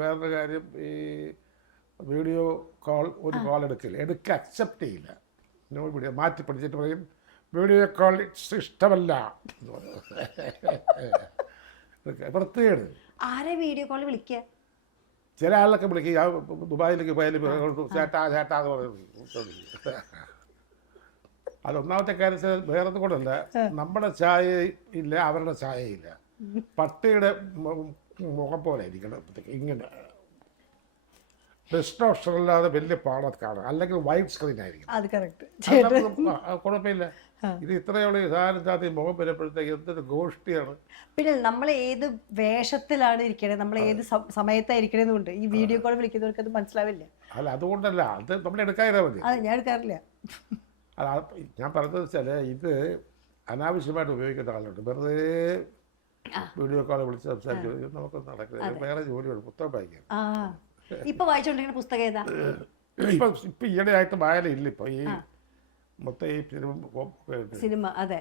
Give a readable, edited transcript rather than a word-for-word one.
വേറൊരു കാര്യം ഈ വീഡിയോ കോൾ ഒരു കോൾ എടുക്കുക അക്സെപ്റ്റ് ചെയ്യില്ല. വീഡിയോ മാറ്റി പഠിച്ചിട്ട് പറയും വീഡിയോ കോൾ ഇഷ്ടമല്ല വൃത്തികേട്. ആരെ വീഡിയോ കോൾ വിളിക്കുക? ചില ആളൊക്കെ വിളിക്കും ദുബായിലേക്ക് പോയാലും ചേട്ടാ ചേട്ടാ എന്ന് പറയും. അതൊന്നാമത്തെ കാര്യം വേറൊന്നും കൊണ്ടല്ല, നമ്മുടെ ചായ ഇല്ല അവരുടെ ചായ ഇല്ല. പട്ടിയുടെ മുഖം പോലെ ഇരിക്കണം ഇങ്ങനെ. ബെസ്റ്റ് ഓപ്ഷൻ അല്ലാതെ വലിയ പാടത്ത് കാണാം, അല്ലെങ്കിൽ വൈറ്റ് സ്ക്രീൻ ആയിരിക്കും. അത് കറക്റ്റ്, കുഴപ്പമില്ല. ഇത് ഇത്രയുള്ള സാധനം ചാത്തി മുഖം വരുമ്പോഴത്തേക്ക് എന്തൊരു ഗോഷ്ടിയാണ്. പിന്നെ നമ്മൾ ഏത് വേഷത്തിലാണ് ഇരിക്കണത്, നമ്മൾ ഏത് സമയത്തായിരിക്കണേന്നുണ്ട് ഈ വീഡിയോ കോൾ വിളിക്കുന്നവർക്ക് അത് മനസ്സിലാവില്ല. അല്ല അതുകൊണ്ടല്ല, അത് നമ്മൾ എടുക്കാതിരുന്നാൽ മതി. അത് ഞാൻ എടുക്കാറില്ല. അല്ല ഞാൻ പറഞ്ഞത് വെച്ചാൽ ഇത് അനാവശ്യമായിട്ട് ഉപയോഗിക്കുന്ന ആളുണ്ട്. വെറുതെ വീഡിയോ കോൾ വിളിച്ച് സംസാരിച്ച് നമുക്കൊന്നും നടക്കില്ല. വേറെ ജോലിയുണ്ട്, പുസ്തകം വായിക്കാൻ. ഇപ്പൊ വായിച്ചോണ്ടിരിക്കുന്ന പുസ്തകം ഏതാ? ഇപ്പൊ ഈയിടെ ആയിട്ട് വായന ഇല്ല. ഇപ്പൊ ഈ മൊത്തം ഈ സിനിമ. അതെ.